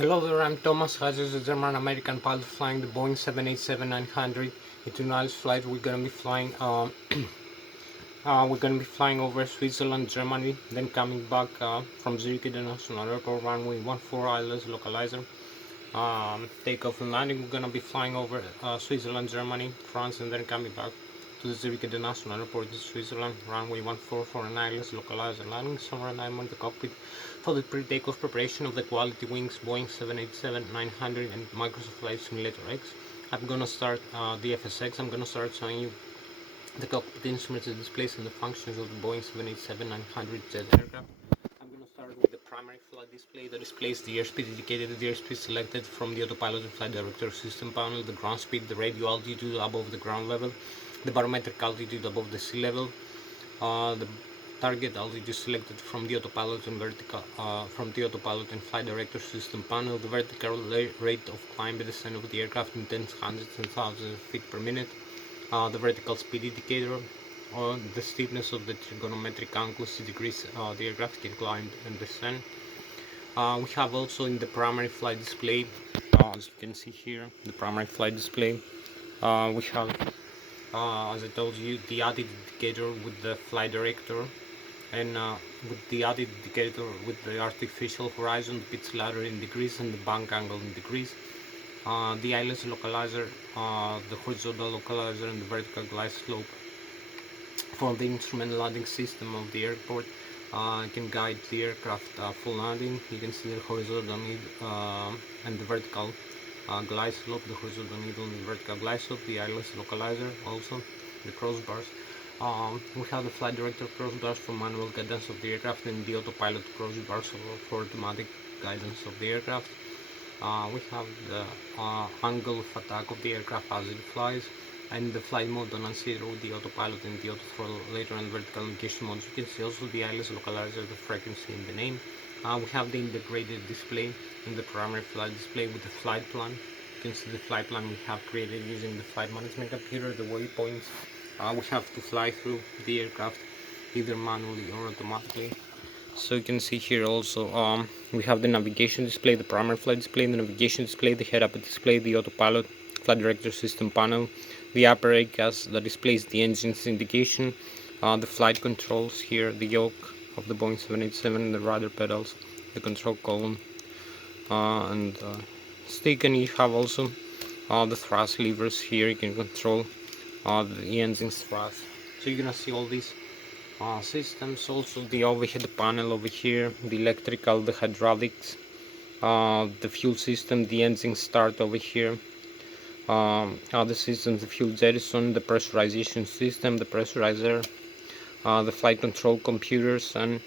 Hello there, I'm Thomas Hatsios, a German-American pilot flying the Boeing 787-900. In tonight's flight, we're gonna be flying over Switzerland, Germany, then coming back from Zurich International Airport, runway 14 ILS localizer. Takeoff and landing. We're gonna be flying over Switzerland, Germany, France, and then coming back to the Zurich International Airport in Switzerland, runway 14 for an ILS localizer landing. Somewhere I'm on the cockpit for the pre-takeoff preparation of the quality wings Boeing 787-900 and Microsoft Flight Simulator X. I'm gonna start the FSX. I'm gonna start showing you the cockpit instruments, the displays, and the functions of the Boeing 787-900 jet aircraft. I'm going to start with the primary flight display that displays the airspeed indicated, the airspeed selected from the autopilot and flight director system panel, the ground speed, the radio altitude above the ground level, the barometric altitude above the sea level, the target altitude selected from the autopilot and flight director system panel, the vertical rate of climb and descent of the aircraft in tens, hundreds, and thousands of feet per minute, the vertical speed indicator, or the steepness of the trigonometric angle 60 degrees the aircraft can climb and descend. We have also in the primary flight display, as you can see here, the primary flight display, we have, as I told you, the added indicator with the flight director, and with the added indicator with the artificial horizon, the pitch ladder in degrees, and the bank angle in degrees. The ILS localizer, the horizontal localizer, and the vertical glide slope for the instrument landing system of the airport can guide the aircraft full landing. You can see the horizontal needle and the vertical glide slope, the horizontal needle and the vertical glide slope, the ILS localizer, also the crossbars. We have the flight director crossbars for manual guidance of the aircraft, and the autopilot crossbars for automatic guidance of the aircraft. We have the angle of attack of the aircraft as it flies, and the flight mode on zero, the autopilot and the auto throttle later, and vertical navigation modes. You can see also the ILS localizer, the frequency and the name. We have the integrated display in the primary flight display with the flight plan. You can see the flight plan we have created using the flight management computer, the waypoints we have to fly through the aircraft either manually or automatically. So you can see here also we have the navigation display, the primary flight display, the navigation display, the head-up display, the autopilot, flight director system panel, the upper ACAS that displays the engine's indication, the flight controls here, the yoke of the Boeing 787, the rudder pedals, the control column, and stick, and you have also the thrust levers here. You can control the engine's thrust. So you're gonna see all these systems, also the overhead panel over here, the electrical, the hydraulics, the fuel system, the engine start over here, other systems, the fuel jettison, the pressurization system, the pressurizer, the flight control computers, and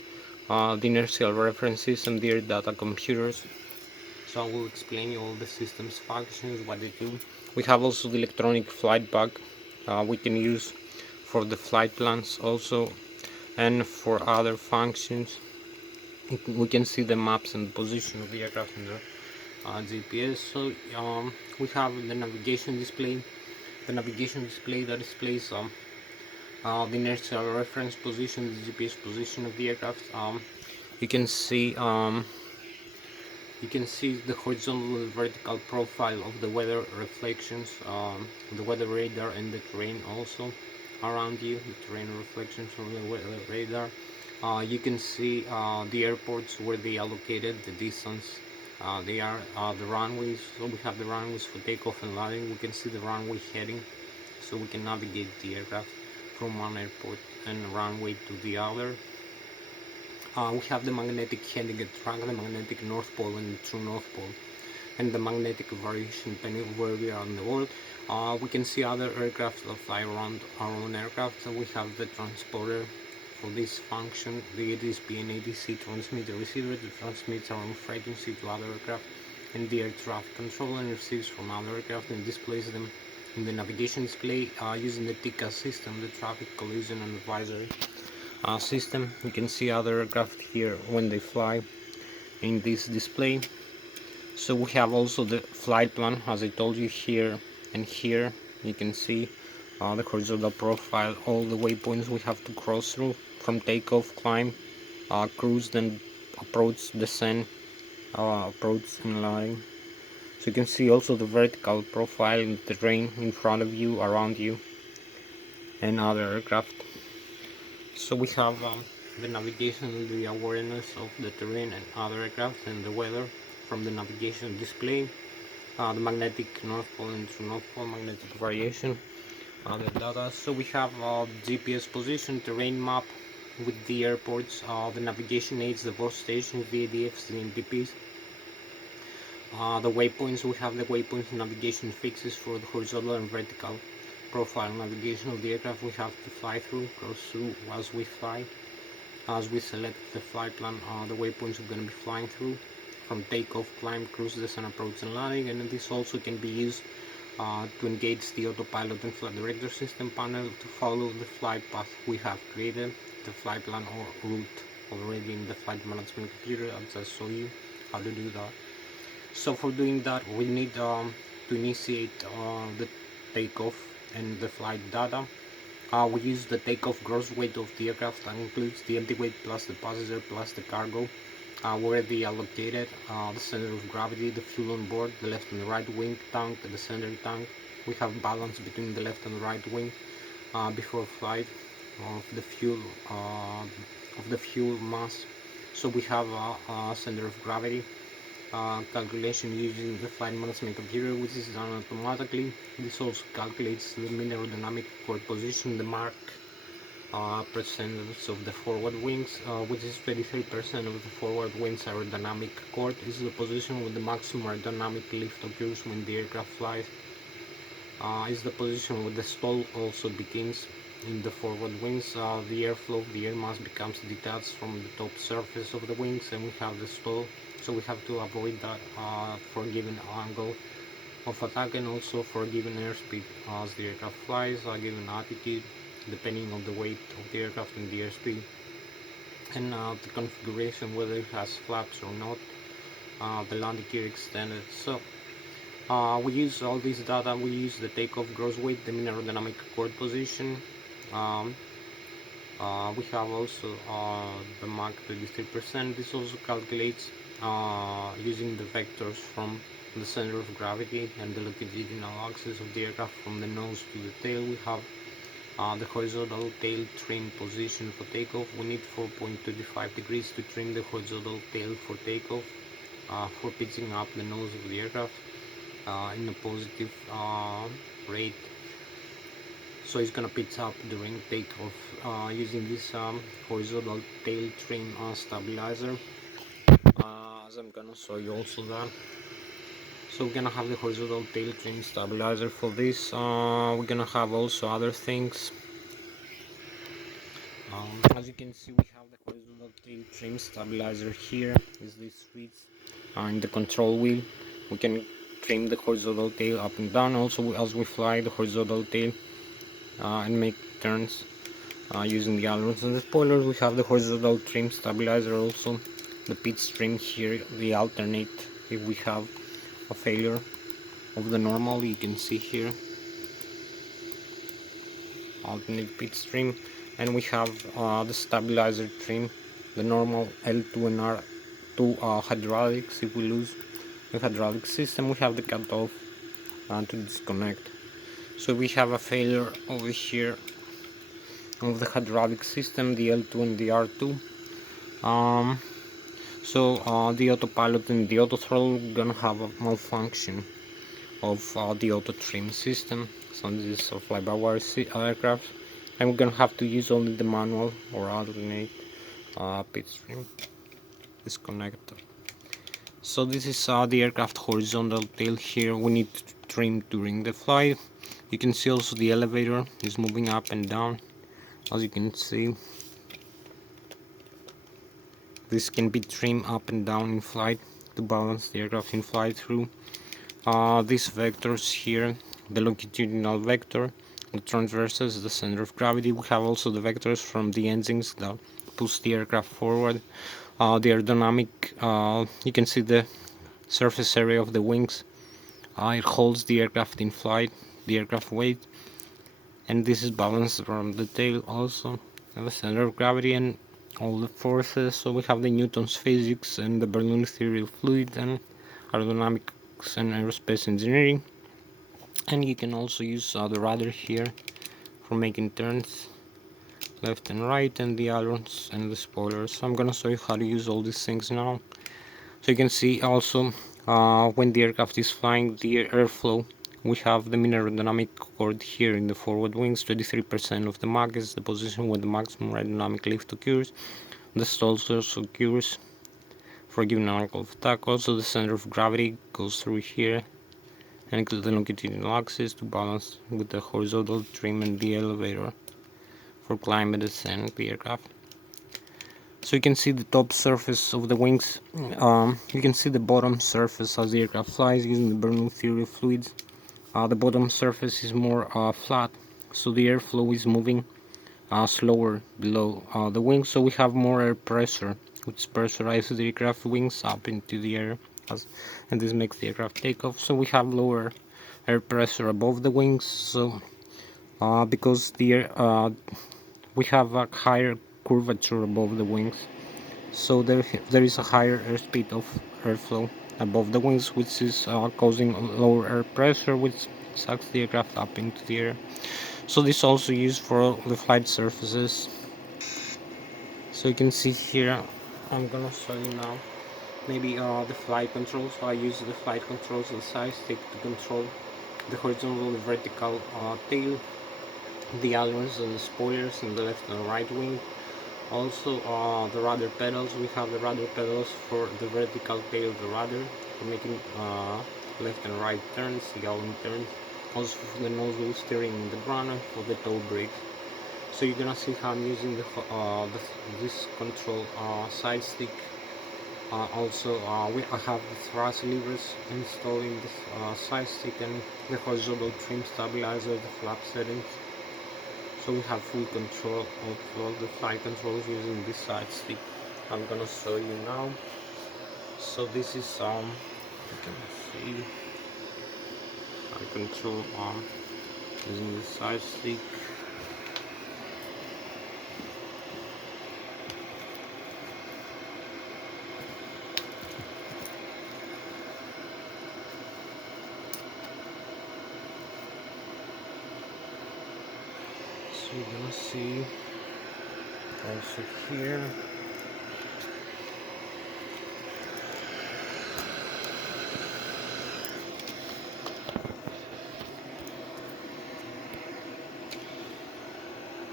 the inertial reference system, the air data computers. So I will explain you all the systems functions, what they do. We have also the electronic flight bag we can use for the flight plans also, and for other functions. We can see the maps and position of the aircraft in the GPS. So we have the navigation display that displays the inertial reference position, the GPS position of the aircraft. You can see the horizontal and vertical profile of the weather reflections, the weather radar, and the terrain also around you, the terrain reflections from the weather radar. You can see the airports where they allocated the distance. They are the runways. So we have the runways for takeoff and landing. We can see the runway heading, so we can navigate the aircraft from one airport and runway to the other. We have the magnetic heading and track, the magnetic north pole and the true north pole, and the magnetic variation depending on where we are in the world. We can see other aircraft that fly around our own aircraft. So we have the transporter for this function, the ADSB and ADC transmitter receiver that transmits our own frequency to other aircraft, and the air traffic controller and receives from other aircraft and displays them in the navigation display using the TCAS system, the traffic collision and advisory system. You can see other aircraft here when they fly in this display. So we have also the flight plan, as I told you, here and here. You can see the horizontal profile, all the waypoints we have to cross through from takeoff, climb, cruise, then approach, descent, approach and line. So you can see also the vertical profile in the terrain in front of you, around you, and other aircraft. So we have the navigation, the awareness of the terrain and other aircraft, and the weather from the navigation display, the magnetic North Pole and true North Pole magnetic variation, other data. So we have GPS position, terrain map with the airports, the navigation aids, the bus stations, VADFs, the MPPs. The waypoints, we have the waypoints navigation fixes for the horizontal and vertical profile navigation of the aircraft we have to fly through, cross through as we fly. As we select the flight plan, the waypoints we're going to be flying through, from takeoff, climb, cruise, descent, approach and landing. And this also can be used to engage the autopilot and flight director system panel to follow the flight path we have created, the flight plan or route already in the flight management computer. I just show you how to do that. So for doing that, we need to initiate the takeoff and the flight data. We use the takeoff gross weight of the aircraft, that includes the empty weight plus the passenger plus the cargo, where they allocated, the center of gravity, the fuel on board, the left and the right wing tank, the center tank. We have balance between the left and the right wing before flight of the fuel mass. So we have a center of gravity calculation using the flight management computer, which is done automatically. This also calculates the mean aerodynamic chord position, the Mach percentage of the forward wings, which is 23% of the forward wings aerodynamic chord is the position where the maximum aerodynamic lift occurs when the aircraft flies. Is the position where the stall also begins in the forward wings. The airflow of the air mass becomes detached from the top surface of the wings, and we have the stall. So we have to avoid that for a given angle of attack, and also for a given airspeed as the aircraft flies, a given altitude, depending on the weight of the aircraft and the airspeed, and the configuration, whether it has flaps or not, the landing gear extended. So we use all this data. We use the takeoff gross weight, the mean aerodynamic chord position. We have also the Mach 33%. This also calculates using the vectors from the center of gravity and the longitudinal axis of the aircraft from the nose to the tail. We have the horizontal tail trim position for takeoff. We need 4.25 degrees to trim the horizontal tail for takeoff, for pitching up the nose of the aircraft in a positive rate. So it's gonna pitch up during takeoff using this horizontal tail trim stabilizer. As I'm gonna show you also that. So we're gonna have the horizontal tail trim stabilizer for this. We're gonna have also other things. As you can see, we have the horizontal tail trim stabilizer here. Is this switch in the control wheel? We can trim the horizontal tail up and down. Also, as we fly the horizontal tail and make turns using the ailerons and the spoilers, we have the horizontal trim stabilizer also. The pitch trim here, the alternate if we have a failure of the normal. You can see here alternate pitch trim, and we have the stabilizer trim, the normal L2 and R2 hydraulics. If we lose the hydraulic system, we have the cutoff to disconnect. So we have a failure over here of the hydraulic system, the L2 and the R2. So the autopilot and the auto throttle gonna have a malfunction of the auto trim system. So this is a fly-by-wire aircraft, and we're gonna have to use only the manual or alternate pitch trim. Disconnect. So this is the aircraft horizontal tail here. We need to trim during the flight. You can see also the elevator is moving up and down. As you can see, this can be trimmed up and down in flight to balance the aircraft in flight through. These vectors here, the longitudinal vector, the transverses, the center of gravity. We have also the vectors from the engines that push the aircraft forward. The aerodynamic, you can see the surface area of the wings. It holds the aircraft in flight, the aircraft weight, and this is balanced from the tail also, and the center of gravity, and all the forces. So we have the Newton's physics and the Bernoulli theory of fluids and aerodynamics and aerospace engineering. And you can also use the rudder here for making turns left and right, and the ailerons and the spoilers. So I'm gonna show you how to use all these things now. So you can see also when the aircraft is flying, the airflow, we have the mean aerodynamic chord here in the forward wings. 23% of the Mach is the position where the maximum aerodynamic lift occurs. The stall source occurs for a given angle of attack. Also the center of gravity goes through here and the longitudinal axis to balance with the horizontal trim and the elevator for climb and descent the aircraft. So you can see the top surface of the wings. You can see the bottom surface as the aircraft flies using the Bernoulli theory of fluids. The bottom surface is more flat, so the airflow is moving slower below the wings, so we have more air pressure, which pressurizes the aircraft wings up into the air, and this makes the aircraft take off. So we have lower air pressure above the wings, so because we have a higher curvature above the wings, so there is a higher airspeed of airflow above the wings, which is causing lower air pressure, which sucks the aircraft up into the air. So this is also used for the flight surfaces. So you can see here, I'm gonna show you now maybe the flight controls. So I use the flight controls, the side stick to control the horizontal and vertical tail, the ailerons and the spoilers in the left and right wing. Also the rudder pedals, we have the rudder pedals for the vertical tail of the rudder for making left and right turns, yelling turns. Also for the nose wheel steering in the ground and for the toe brake. So you're gonna see how I'm using this control side stick. Also I have the thrust levers installed in this side stick and the horizontal trim stabilizer, the flap settings. So we have full control of all the flight controls using this side stick. I'm gonna show you now. So this is you can see I control using the side stick. So you're gonna see also here.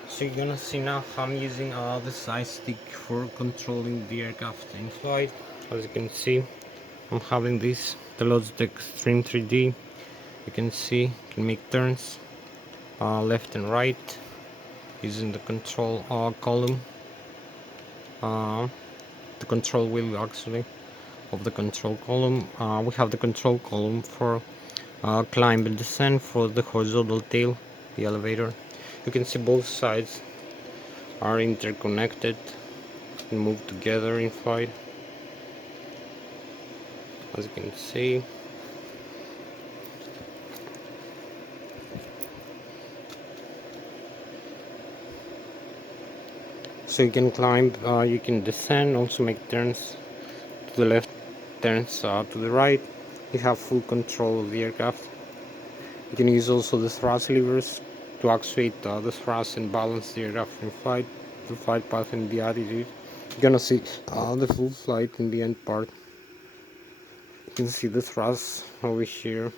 So you're gonna see now how I'm using the side stick for controlling the aircraft in flight. As you can see, I'm having this, the Lszh Extreme 3D. You can see, you can make turns left and right using the control column, the control wheel actually of the control column. We have the control column for climb and descent, for the horizontal tail, the elevator. You can see both sides are interconnected and move together in flight, as you can see. So you can climb, you can descend, also make turns to the left, turns to the right. You have full control of the aircraft. You can use also the thrust levers to actuate the thrust and balance the aircraft in flight, the flight path and the attitude. You're gonna see the full flight in the end part. You can see the thrust over here.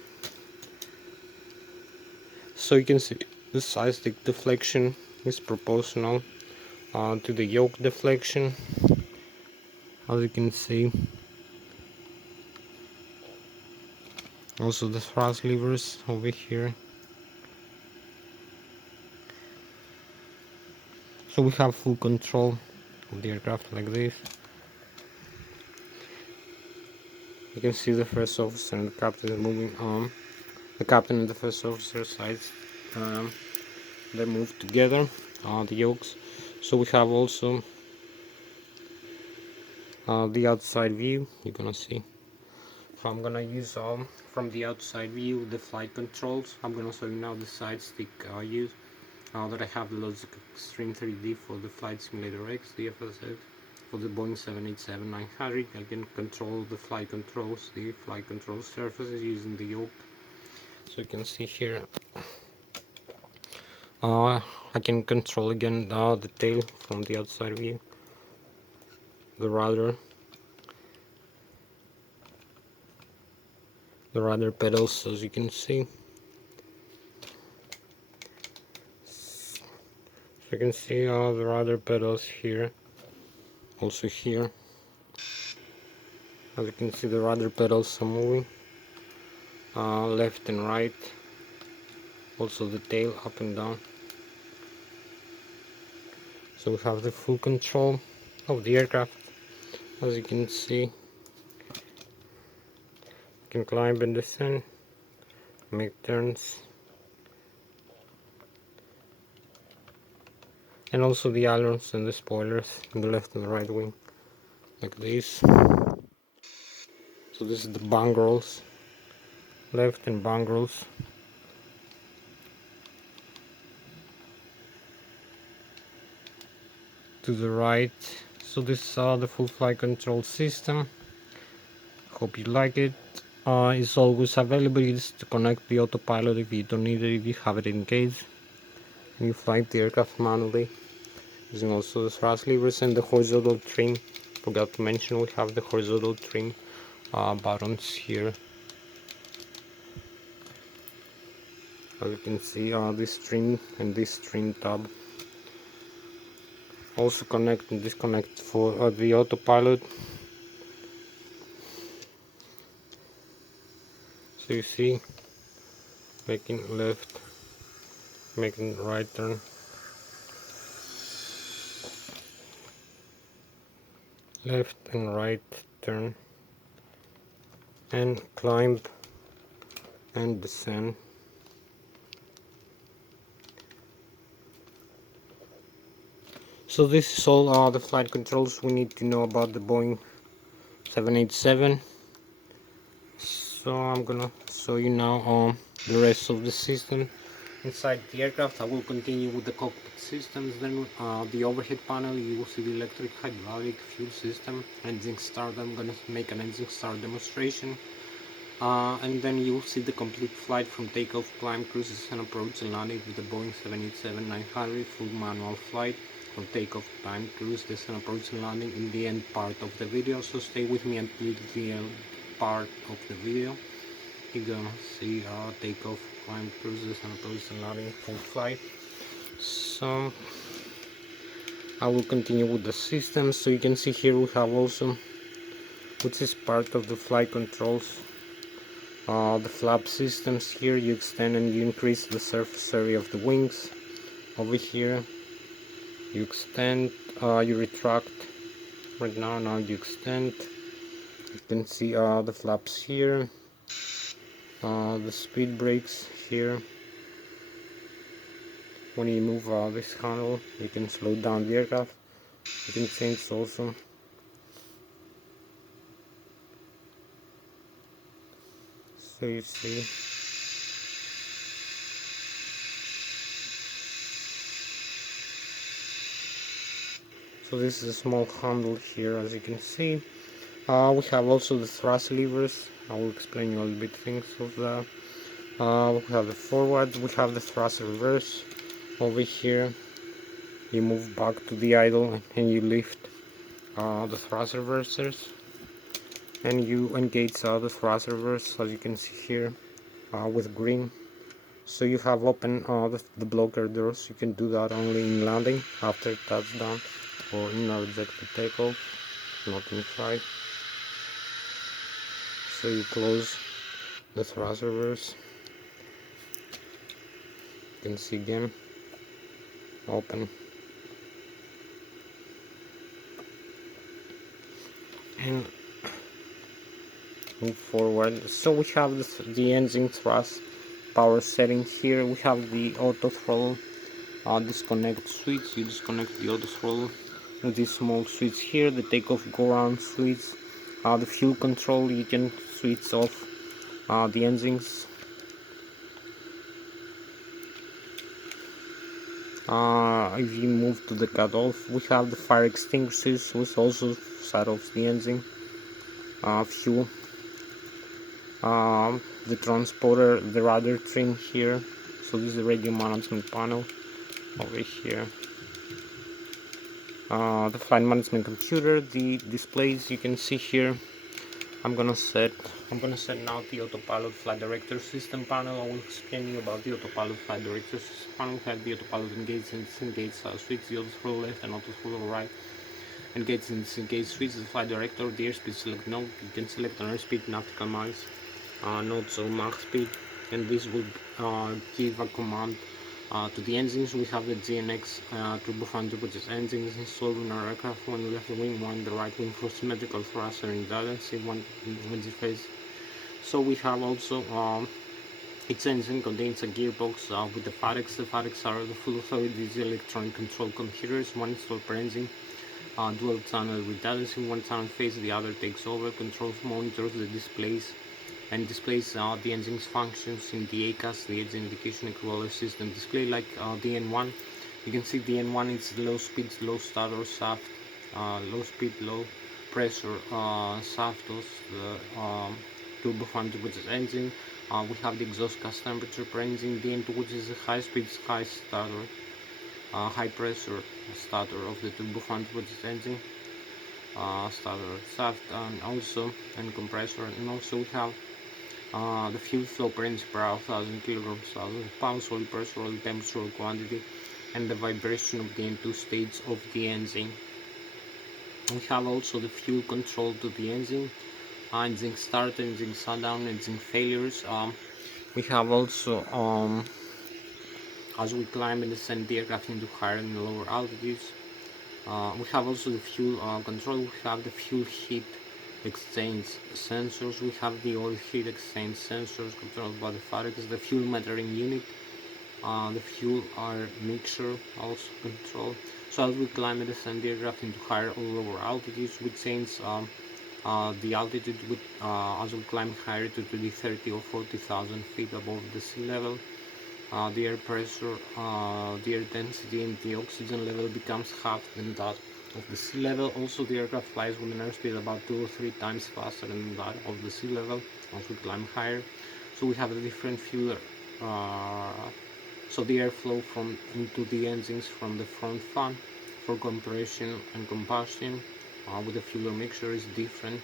So you can see the side stick deflection is proportional to the yoke deflection, as you can see. Also the thrust levers over here. So we have full control of the aircraft like this. You can see the first officer and the captain is moving on. The captain and the first officer sides, they move together, the yokes. So we have also the outside view. You're gonna see. So I'm gonna use from the outside view the flight controls. I'm gonna show you now the side stick use. Now that I have the Lszh Extreme 3D for the Flight Simulator X, the FSX, for the Boeing 787-900, I can control the flight controls, the flight control surfaces using the yoke. So you can see here, I can control again the tail from the outside view, the rudder pedals, as you can see. So you can see the rudder pedals here, also here. As you can see, the rudder pedals are moving left and right, also the tail up and down. So we have the full control of the aircraft. As you can see, you can climb and descend, make turns, and also the ailerons and the spoilers in the left and the right wing, like this. So this is the bung rolls, left and bung rolls. To the right. So this is the full flight control system. Hope you like it. It's always available just to connect the autopilot if you don't need it, if you have it engaged. And you fly the aircraft manually using also the thrust levers and the horizontal trim. Forgot to mention, we have the horizontal trim buttons here. As you can see, this trim and this trim tab. Also connect and disconnect for the autopilot. So you see, making left, making right turn, left and right turn, and climb and descend. So this is all the flight controls we need to know about the Boeing 787. So I'm gonna show you now the rest of the system inside the aircraft. I will continue with the cockpit systems, then the overhead panel. You will see the electric, hydraulic, fuel system, engine start. I'm gonna make an engine start demonstration, and then you will see the complete flight from takeoff, climb, cruises, and approach and landing with the Boeing 787-900 full manual flight. From takeoff, climb, cruise, descent, approach and landing in the end part of the video. So stay with me until the end part of the video. You're gonna see takeoff, climb, cruises, and approach and landing full flight. So I will continue with the system. So you can see here we have also, which is part of the flight controls, the flap systems. Here you extend and you increase the surface area of the wings. Over here you extend, you retract. Right now you extend. You can see the flaps here, the speed brakes here. When you move this handle, you can slow down the aircraft. You can change also. So you see. So this is a small handle here, as you can see. We have also the thrust levers. I will explain you a little bit things of that. We have the forward, we have the thrust reverse. Over here you move back to the idle and you lift the thrust reversers, and you engage the thrust reverse, as you can see here, with green. So you have open the blocker doors. You can do that only in landing after touchdown or in a rejected takeoff, not inside. So you close the thrust reverse. You can see again, open, and move forward. So we have the engine thrust power setting here. We have the auto throttle disconnect switch. You disconnect the auto throttle with this small switch here. The takeoff go round switch. The fuel control, you can switch off the engines. If you move to the cutoff, we have the fire extinguishers, which also set off the engine, fuel, the transporter, the radar trim here. So this is the radio management panel over here. The flight management computer, the displays you can see here. I'm gonna set now the autopilot flight director system panel. I will explain you about the autopilot flight director system panel. We have the autopilot engage and disengage switch, the auto throttle left and auto throttle right. Engage and disengage switch, the flight director, the airspeed select no. You can select an airspeed, nautical miles, nodes or Mach speed, and this will give a command to the engines. We have the GNX turbofan turbocharged engines installed in our aircraft. One left wing, one the right wing for symmetrical thrust and redundancy, one interface. So we have also its engine contains a gearbox with the FADEX. The FADEX are the full authority electronic control computers, one installed per engine. Dual channel redundancy, one channel phase, the other takes over, controls, monitors the displays, and displays the engine's functions in the ACAS, the engine indication equivalent system display, like the N1. You can see the N1 is low speed, low starter shaft, low speed, low pressure shafts, the turbofan turbocharged engine. We have the exhaust gas temperature per engine, the N2, which is the high speed, high starter, high pressure starter of the turbofan turbocharged engine, starter shaft, and compressor, and also we have the fuel flow per inch per hour, 1000 kilograms, 1000 pounds, oil pressure, oil temperature, oil quantity, and the vibration of the N2 stage of the engine. We have also the fuel control to the engine, engine start, engine shutdown, engine failures. We have also, as we climb and descend the aircraft into higher and lower altitudes, we have also the fuel control. We have the fuel heat exchange sensors. We have the oil heat exchange sensors controlled by the FADEX, the fuel metering unit, the fuel air mixer also controlled. So as we climb and descend the aircraft into higher or lower altitudes, we change the altitude with, as we climb higher to 20, 30 or 40,000 feet above the sea level. The air pressure, the air density, and the oxygen level becomes half than that of the sea level. Also, the aircraft flies with an airspeed about 2 or 3 times faster than that of the sea level as we climb higher. So we have a different fuel. So the airflow into the engines from the front fan for compression and combustion with the fuel mixture is different.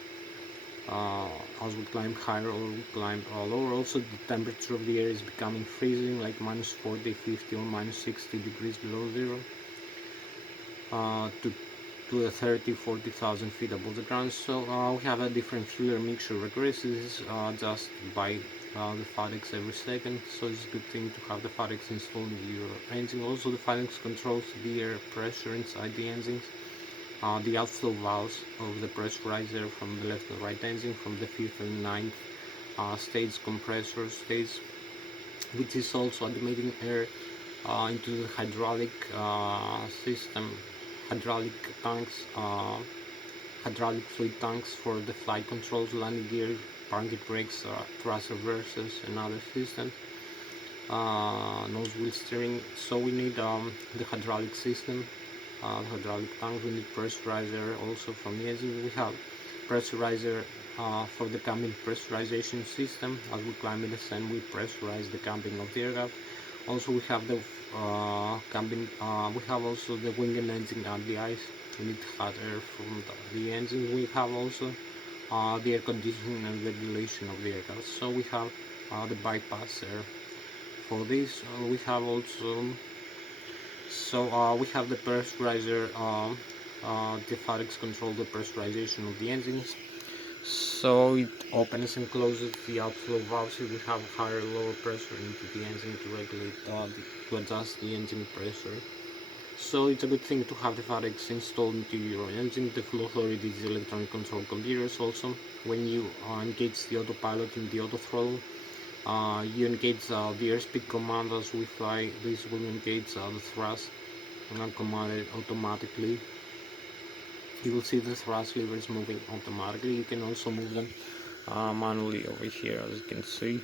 As we climb higher or we climb lower. Also, the temperature of the air is becoming freezing, like minus 40, 50 or minus 60 degrees below zero, to the 30, 40,000 feet above the ground. So we have a different fuel mixture regress. This is just by the FADEX every second, so it's a good thing to have the FADEX installed in your engine. Also, the FADEX controls the air pressure inside the engines. The outflow valves of the pressurizer from the left and right engine, from the 5th and 9th stage compressor stage, which is also admitting air into the hydraulic system, hydraulic tanks, hydraulic fluid tanks for the flight controls, landing gear, parking brakes, thrust reversers, and other systems. Nose wheel steering. So we need the hydraulic system. Hydraulic tank, we need pressurizer also from the engine. We have pressurizer for the cabin pressurization system. As we climb and descend, we pressurize the cabin of the aircraft. Also, we have the cabin. We have also the wing and engine at the ice. We need hot air from the engine. We have also the air conditioning and ventilation of the aircraft. So we have the bypass air. For this, we have also. So we have the pressurizer, the FADEX control the pressurization of the engines. So it opens and closes the outflow valves if we have higher or lower pressure into the engine to regulate, to adjust the engine pressure. So it's a good thing to have the FADEX installed into your engine. The full authority is electronic control computers. Also, when you engage the autopilot in the auto throttle, you engage the airspeed command as we fly. This will engage the thrust commanded automatically. You will see the thrust levers moving automatically. You can also move them manually over here, as you can see.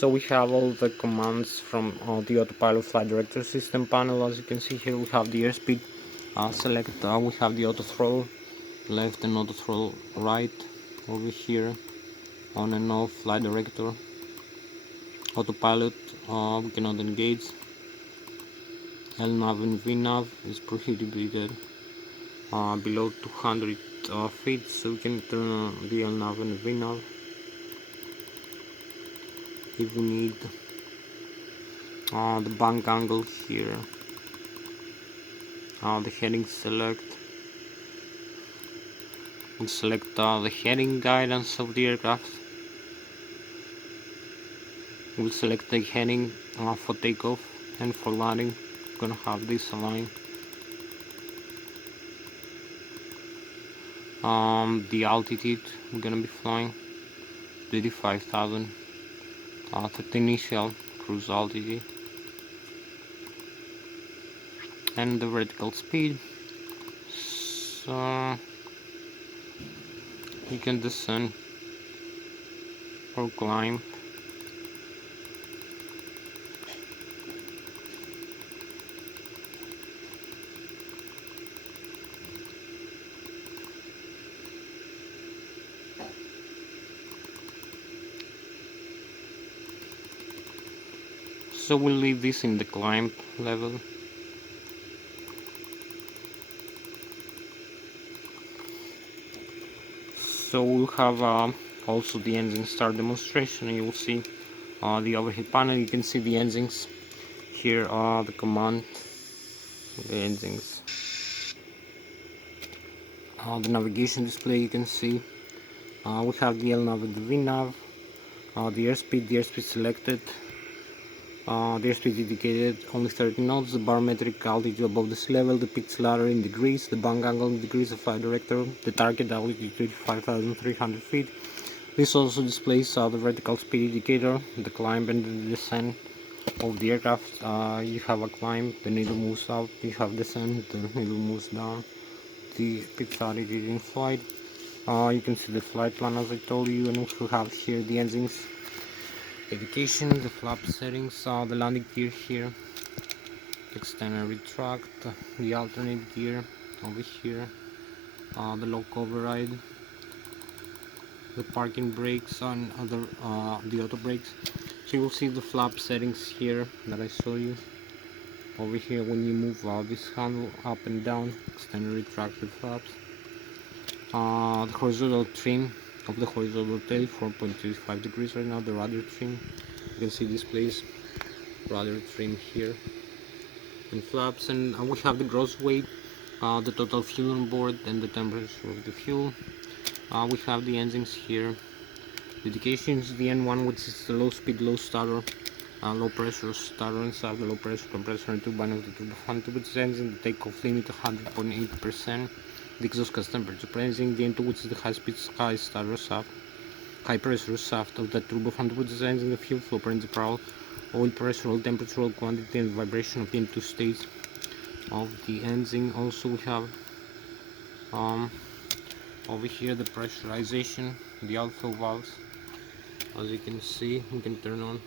So we have all the commands from the autopilot flight director system panel. As you can see here, we have the airspeed select. We have the auto throttle left and auto throttle right. Over here, on and off flight director. Autopilot, we cannot engage. LNAV and VNAV is prohibited below 200 feet, so we can turn on the LNAV and VNAV if we need. The bank angle here, the heading select. We'll select the heading guidance of the aircraft. We'll select the heading for takeoff and for landing. We're gonna have this aligned. The altitude we're gonna be flying 35,000 at the initial cruise altitude, and the vertical speed, so you can descend or climb. So we'll leave this in the climb level. So we'll have also the engine start demonstration, and you will see the overhead panel. You can see the engines here, the command, the engines, the navigation display. You can see we have the LNAV and the VNAV, the airspeed selected. The airspeed indicated only 30 knots, the barometric altitude above the sea level, the pitch ladder in degrees, the bank angle in degrees of flight director, the target altitude 35,300 feet. This also displays the vertical speed indicator, the climb and the descent of the aircraft. You have a climb, the needle moves up, you have descent, the needle moves down, the pitch altitude in flight. You can see the flight plan as I told you, and also have here the engines indication, the flap settings, the landing gear here, extend and retract, the alternate gear over here, the lock override, the parking brakes and other the auto brakes. So you will see the flap settings here that I show you. Over here, when you move this handle up and down, extend and retract the flaps. The horizontal trim of the horizontal tail, 4.25 degrees right now. The rudder trim, you can see displays rudder trim here, and flaps. And we have the gross weight, the total fuel on board, and the temperature of the fuel. We have the engines here, the indications, the N1, which is the low speed, low starter, low pressure starter inside the low pressure compressor and turbine of the turbofan turbines engine, the takeoff limit 100.8%, the exhaust gas temperature pricing, the N2, which is the high speed, high starter shaft, high pressure shaft of the turbofan turbines engine, the fuel flow, principal, oil pressure, oil temperature, oil quantity, and vibration of the N2 stage of the engine. Also we have over here the pressurization, the outflow valves. As you can see, we can turn on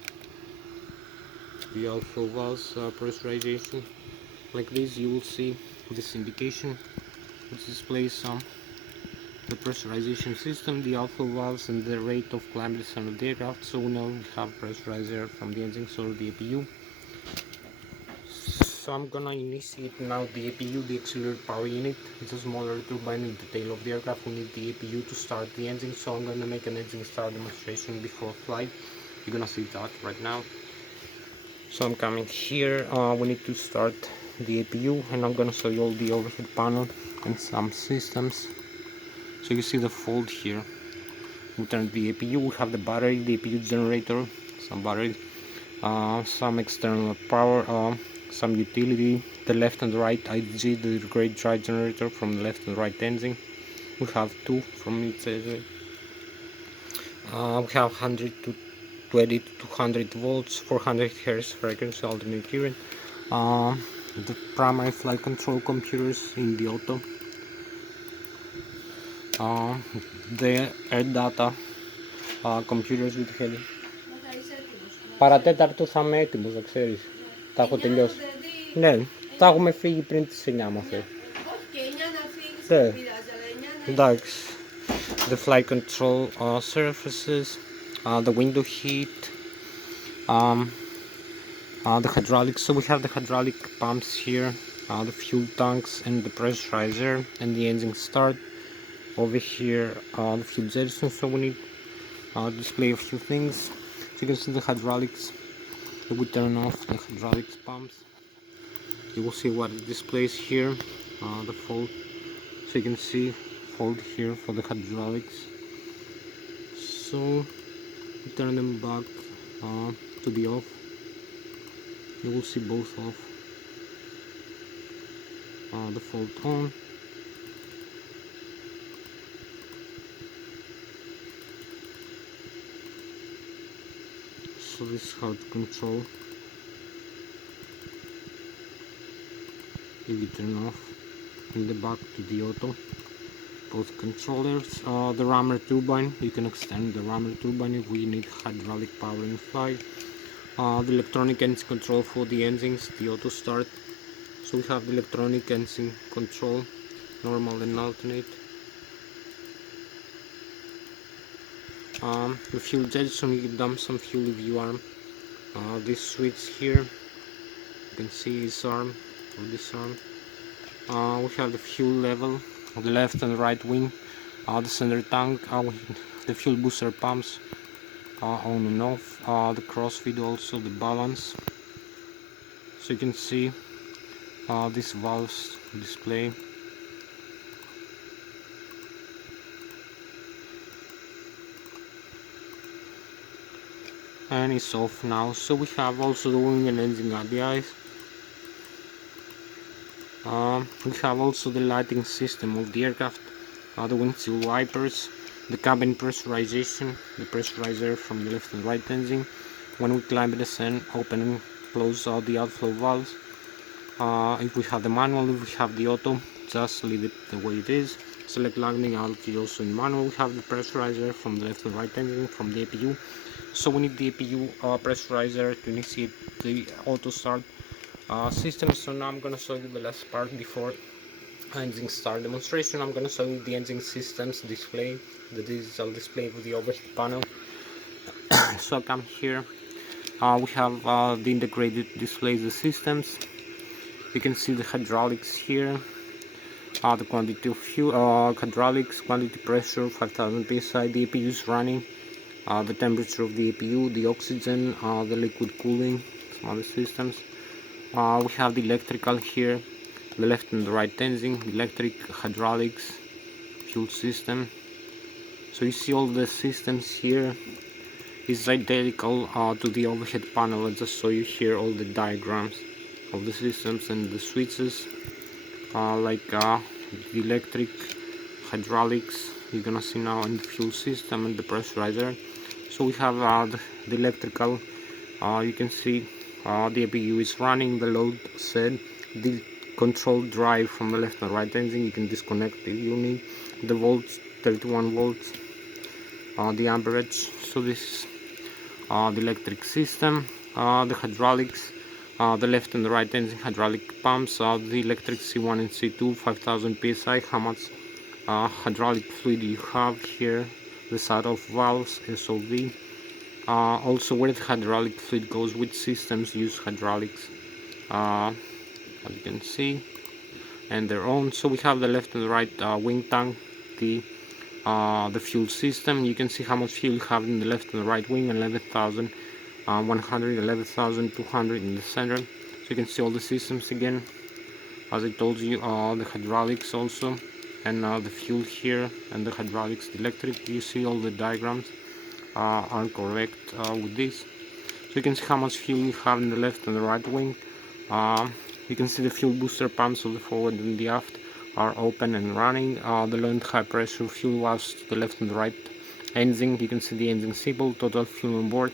the outflow valves pressurization like this. You will see this indication which displays the pressurization system, the outflow valves, and the rate of climb descent of the aircraft. So now we have pressurized air from the engine or the APU. So I'm gonna initiate now the APU, the auxiliary power unit. It's a smaller turbine in the tail of the aircraft. We need the APU to start the engine, so I'm gonna make an engine start demonstration before flight. You're gonna see that right now. So I'm coming here, we need to start the APU, and I'm gonna show you all the overhead panel and some systems. So you see the fold here. We turn the APU, we have the battery, the APU generator, some batteries, some external power, some utility, the left and right IG, the great dry generator from the left and right engine. We have two from each engine. We have 100 to 20 to 200 volts, 400 Hz frequency alternate current. The primary flight control computers in the auto. The air data computers with heading. παρατέταρτο θα είμαι έτοιμος, να ξέρεις. Τα έχω τελειώσει. Ναι, θα έχουμε φύγει πριν τις 9 άμα θες. Όχι και 9 να φύγεις, Ναι. δεν πειράζει, αλλά 9 να Εντάξει. The flight control surfaces, the window heat, the hydraulics. So we have the hydraulic pumps here, the fuel tanks and the pressurizer and the engine start. Over here, the fuel jettison. So we need display a few things. So you can see the hydraulics. If we turn off the hydraulics pumps, you will see what it displays here. The fault. So you can see fault here for the hydraulics. So we turn them back to be off. You will see both off. The fault on. So this is how to control. If you turn off in the back to the auto, both controllers. The rammer turbine, you can extend the rammer turbine if we need hydraulic power in flight. The electronic engine control for the engines, the auto start. So we have the electronic engine control, normal and alternate. The fuel jettison, you can dump some fuel if you arm. This switch here, you can see this arm or this arm. We have the fuel level, the left and right wing, the center tank, the fuel booster pumps on and off, the crossfeed also, the balance. So you can see these valves display. And it's off now. So we have also the wing and engine ABIs. We have also the lighting system of the aircraft, the windshield wipers, the cabin pressurization, the pressurizer from the left and right engine. When we climb and descend, open and close the outflow valves. If we have the manual, if we have the auto, just leave it the way it is. Select landing altitude also in manual. We have the pressurizer from the left and right engine from the APU. So we need the APU pressurizer to initiate the auto start system. So now I'm gonna show you the last part before engine start demonstration. I'm gonna show you the engine systems display, the digital display with the overhead panel. So I come here. We have the integrated displays, the systems. You can see the hydraulics here. The quantity of fuel, hydraulics, quantity pressure, 5000 psi. The APU is running. The temperature of the APU, the oxygen, the liquid cooling, some other systems. We have the electrical here, the left and the right engine, the electric, hydraulics, fuel system. So you see all the systems here is identical to the overhead panel. I just show you here all the diagrams of the systems and the switches, like the electric, hydraulics, you're gonna see now, and the fuel system and the pressurizer. So we have the electrical, you can see the APU is running, the load set, the control drive from the left and right engine, you can disconnect if you need, the volts, 31 volts, the amperage. So this is the electric system, the hydraulics, the left and the right engine hydraulic pumps, the electric C1 and C2, 5000 psi, how much hydraulic fluid you have here, the side of valves, SOV, also where the hydraulic fluid goes, which systems use hydraulics, as you can see, and their own. So we have the left and the right wing tank, the fuel system. You can see how much fuel you have in the left and the right wing, 11,100, 11,200 in the center. So you can see all the systems again, as I told you, the hydraulics also, and the fuel here, and the hydraulics, the electric. You see all the diagrams are correct with this. So you can see how much fuel you have in the left and the right wing. You can see the fuel booster pumps of the forward and the aft are open and running. The low and high pressure fuel valves to the left and the right engine. You can see the engine symbol, total fuel on board,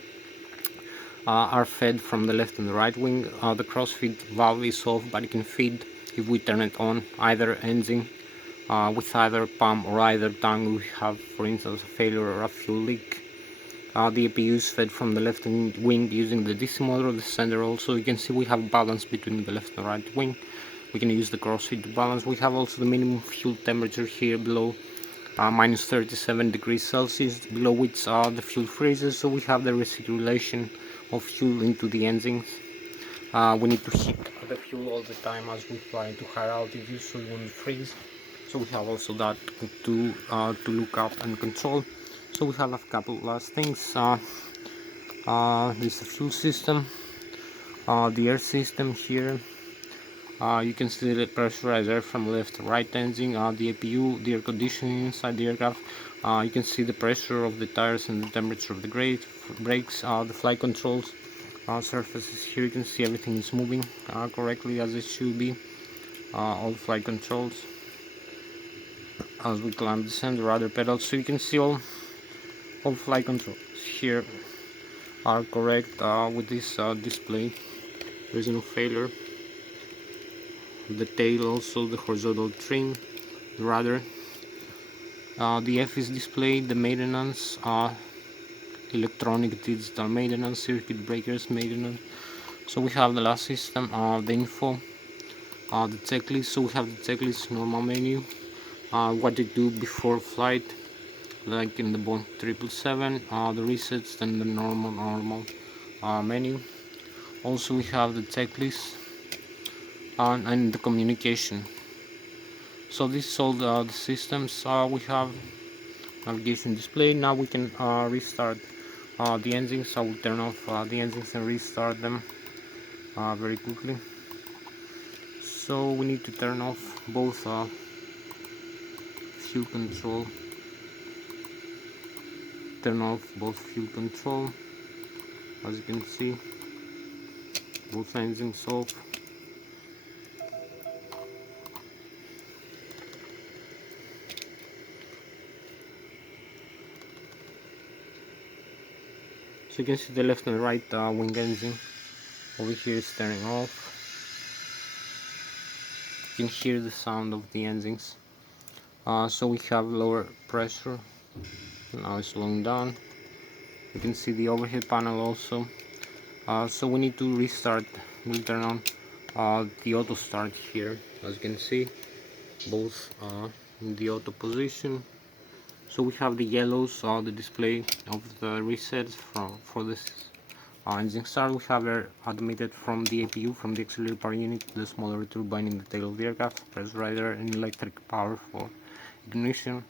are fed from the left and the right wing. The crossfeed valve is off, but you can feed if we turn it on either engine with either pump or either tank. We have, for instance, a failure or a fuel leak. The APU is fed from the left wing using the DC motor, the sender also. You can see we have balance between the left and right wing. We can use the crossfeed to balance. We have also the minimum fuel temperature here below minus 37 degrees Celsius, below which the fuel freezes, so we have the recirculation of fuel into the engines. We need to heat the fuel all the time as we fly into higher altitudes, so it won't freeze. So we have also that to look up and control. So we have a couple last things. This is the fuel system, the air system here. You can see the pressurizer from left to right engine, the APU, the air conditioning inside the aircraft. You can see the pressure of the tires and the temperature of the brakes, the flight controls, surfaces. Here you can see everything is moving correctly as it should be. All flight controls as we climb, descend the rudder pedals, so you can see all flight controls here are correct with this display. There is no failure. The tail also, the horizontal trim, the rudder. The F is displayed, the maintenance, electronic digital maintenance, circuit breakers maintenance. So we have the last system, the info, the checklist. So we have the checklist, normal menu, what to do before flight, like in the Boeing 777, the resets, then the normal menu. Also we have the checklist and the communication. So this is all the systems we have. Navigation display. Now we can restart the engines. I will turn off the engines and restart them very quickly. So we need to turn off both fuel control. Turn off both fuel control. As you can see, both engines off. So you can see the left and right wing engine over here is turning off. You can hear the sound of the engines. So we have lower pressure. Now it's slowing down. You can see the overhead panel also. So we need to restart. We'll turn on the auto start here. As you can see, both in the auto position. So we have the yellows, the display of the resets for this engine start. We have air admitted from the APU, from the auxiliary power unit, the smaller turbine in the tail of the aircraft, pressurizer and electric power for ignition.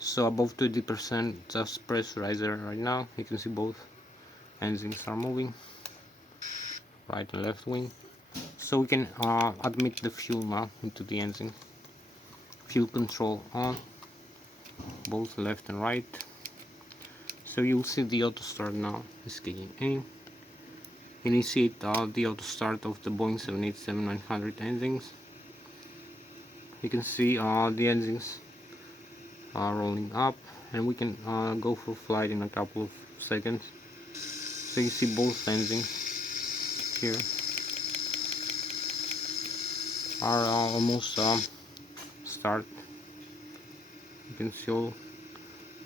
So above 20% just pressurizer right now. You can see both engines are moving, right and left wing. So we can admit the fuel now into the engine. Fuel control on, both left and right. So you'll see the auto start now is kicking in. Initiate the auto start of the Boeing 787-900 engines. You can see the engines are rolling up, and we can go for flight in a couple of seconds. So you see both engines here are almost start. You can see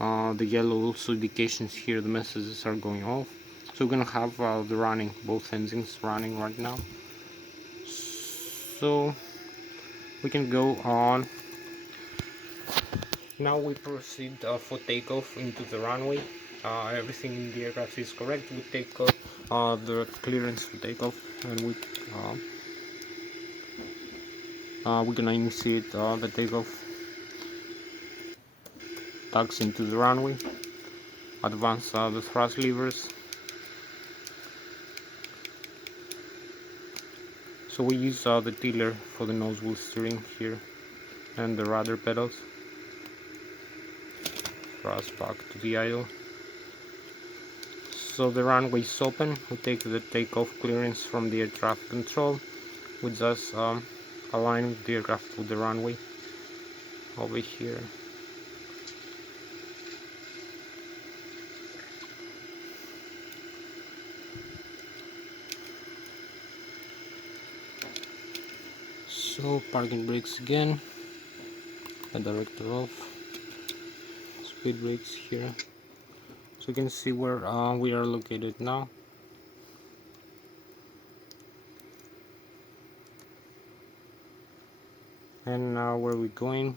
all the yellow also indications here, the messages are going off. So we're gonna have the running, both engines running right now. So we can go on. Now we proceed for takeoff into the runway. Everything in the aircraft is correct. We take the clearance to take off, and we're gonna initiate the takeoff. Tugs into the runway. Advance the thrust levers. So we use the tiller for the nose wheel steering here, and the rudder pedals. Thrust back to the idle. So the runway is open. We take the takeoff clearance from the air traffic control. We just align the aircraft with the runway over here. So parking brakes again, the director off, speed brakes here, So you can see where we are located now. And now where we're going.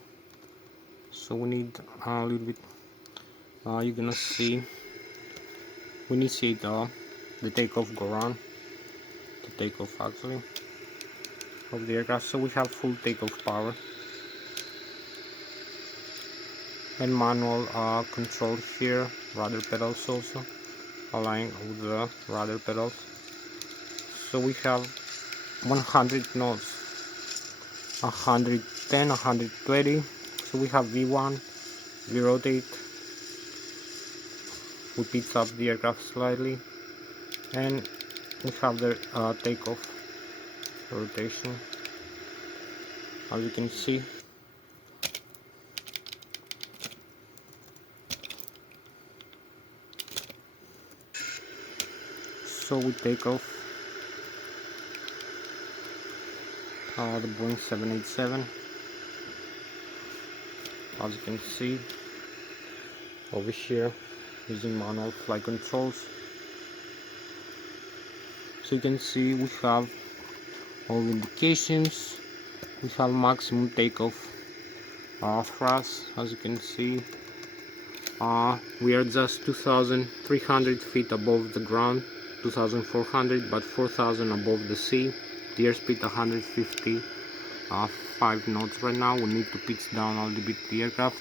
So we need a little bit. You're gonna see. We initiate the takeoff go on. The takeoff actually of the aircraft. So we have full takeoff power and manual control here. Rudder pedals also align with the rudder pedals. So we have 100 knots, 110, 120. So we have V1, we rotate, we pitch up the aircraft slightly, and we have the takeoff rotation, as you can see. So we take off the Boeing 787, as you can see over here, using manual flight controls. So you can see we have all the indications. We have maximum takeoff thrust, as you can see. We are just 2,300 feet above the ground, 2,400, but 4,000 above the sea. The airspeed 155 knots right now. We need to pitch down a little bit the aircraft.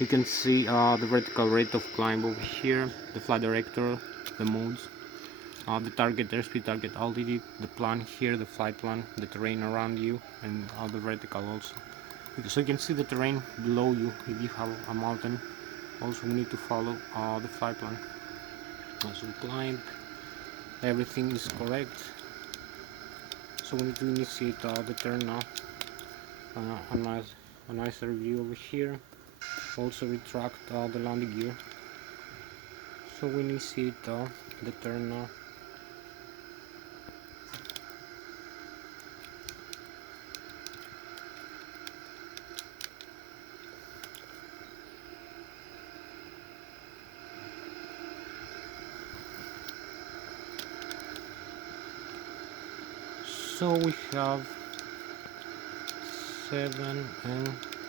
You can see the vertical rate of climb over here, the flight director, the modes, the target airspeed, target altitude, the plan here, the flight plan, the terrain around you, and the vertical also. So you can see the terrain below you if you have a mountain. Also we need to follow the flight plan. As we climb, everything is correct. So we need to initiate the turn now. A nicer view over here. Also retract the landing gear. So we initiate the turn now. So we have 7 and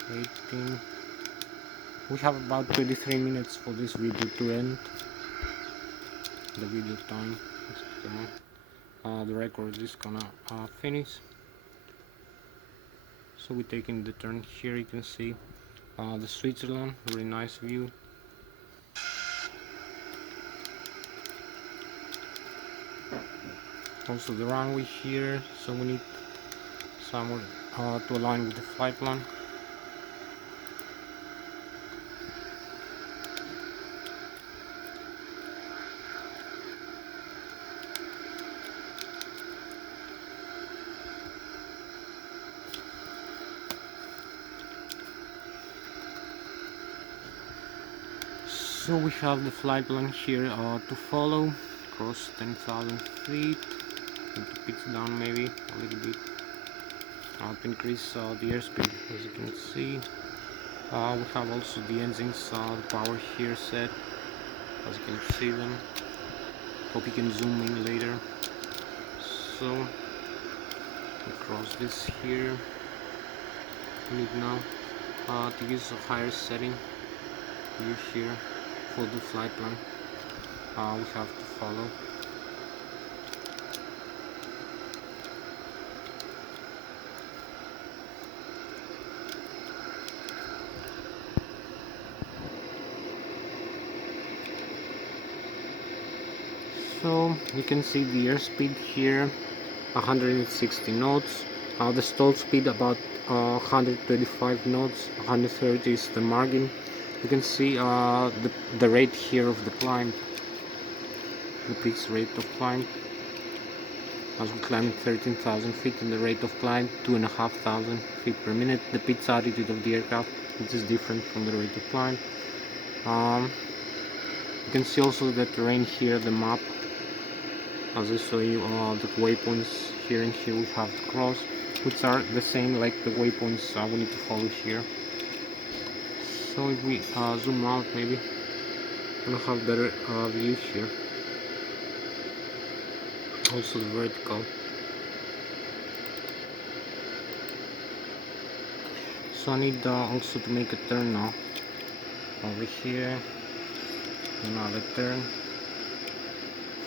18. We have about 23 minutes for this video to end. The video time is the record is gonna finish. So we're taking the turn here. You can see the Switzerland, really nice view. Also the runway here, so we need somewhere to align with the flight plan. So we have the flight plan here to follow, across 10,000 feet, and to pitch down maybe a little bit to increase the airspeed. As you can see, we have also the engines, the power here set, as you can see them. Hope you can zoom in later. So we cross this here. We need now to use a higher setting view here for the flight plan. We have to follow. So you can see the airspeed here, 160 knots. The stall speed about 125 knots. 130 is the margin. You can see the rate here of the climb, the pitch rate of climb. As we climb 13,000 feet, and the rate of climb 2,500 feet per minute. The pitch altitude of the aircraft, which is different from the rate of climb. You can see also the terrain here, the map. As I show you, the waypoints here and here we have to cross, which are the same like the waypoints we need to follow here. So if we zoom out maybe, gonna have better view here. Also the vertical. So I need also to make a turn now. Over here, another turn,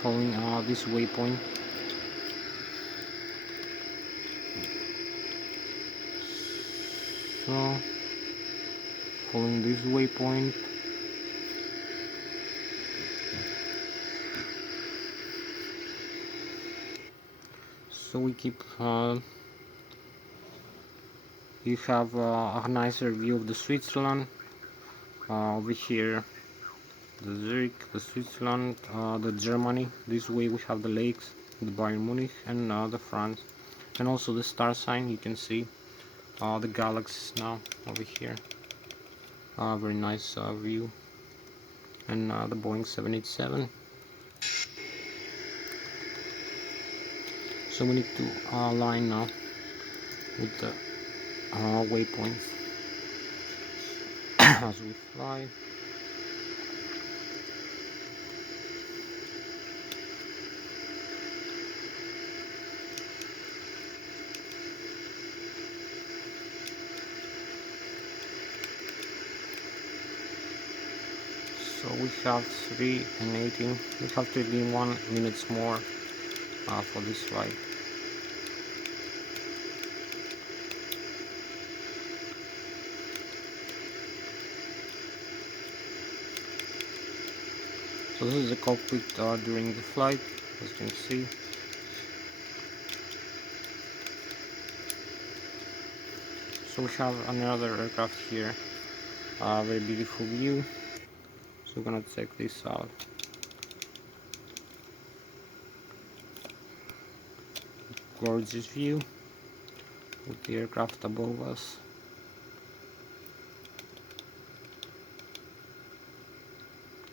following this waypoint. So, following this waypoint. So we keep, you have a nicer view of the Switzerland. Over here, the Zurich, the Switzerland, the Germany. This way we have the lakes, the Bayern Munich, and the France, and also the star sign. You can see the galaxies now over here. Very nice view, and the Boeing 787. So we need to align now with the waypoints as we fly. So we have 3 and 18. We have 31 minutes more for this flight. So this is the cockpit during the flight, as you can see. So we have another aircraft here, very beautiful view. So we're gonna check this out. Gorgeous view with the aircraft above us.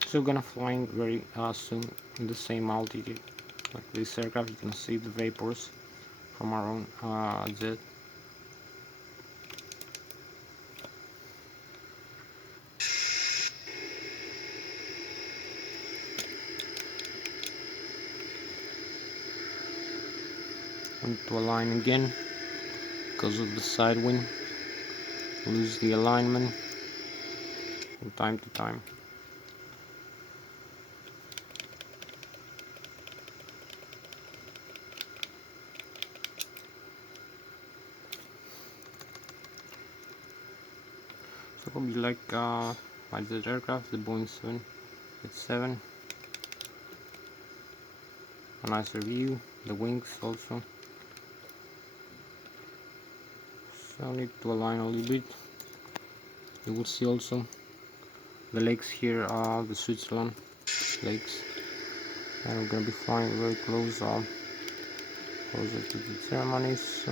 So we're gonna fly very soon in the same altitude like this aircraft. You can see the vapors from our own jet. Want to align again because of the side wind. Lose the alignment from time to time. So probably like that aircraft, the Boeing 787. A nicer view, the wings also. So I need to align a little bit. You will see also the lakes here are the Switzerland lakes, and we're gonna be flying very close, closer to the Germany. So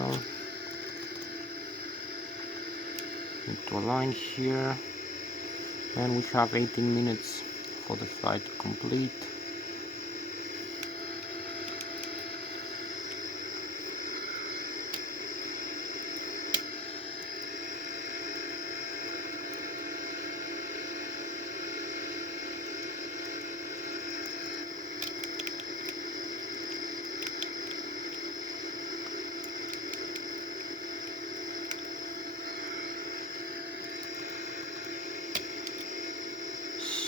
need to align here, and we have 18 minutes for the flight to complete.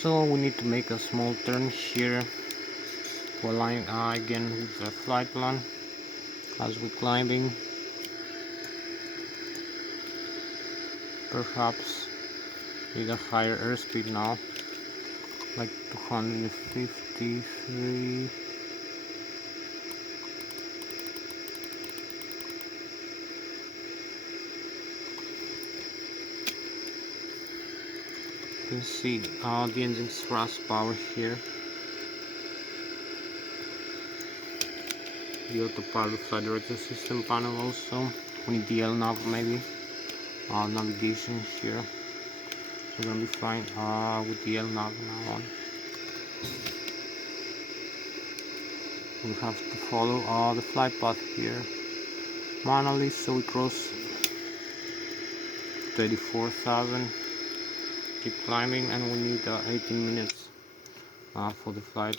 So we need to make a small turn here to align again with the flight plan as we're climbing. Perhaps with a higher airspeed now, like 253. You can see the engine's thrust power here. The autopilot flight director system panel also. We need the LNAV maybe. Navigation here. We're gonna be flying with the LNAV now on. We have to follow the flight path here manually, so we cross 34,000. Keep climbing, and we need 18 minutes for the flight.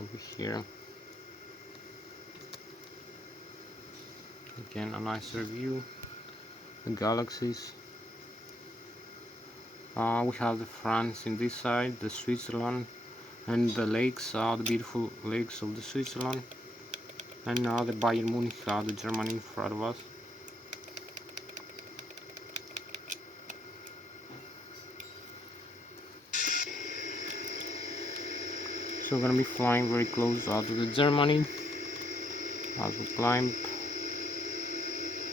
Over here again a nicer view, the galaxies. We have the France in this side, the Switzerland, and the lakes, the beautiful lakes of the Switzerland, and the Bayern Munich, the Germany in front of us. So we're gonna be flying very close to the Germany as we climb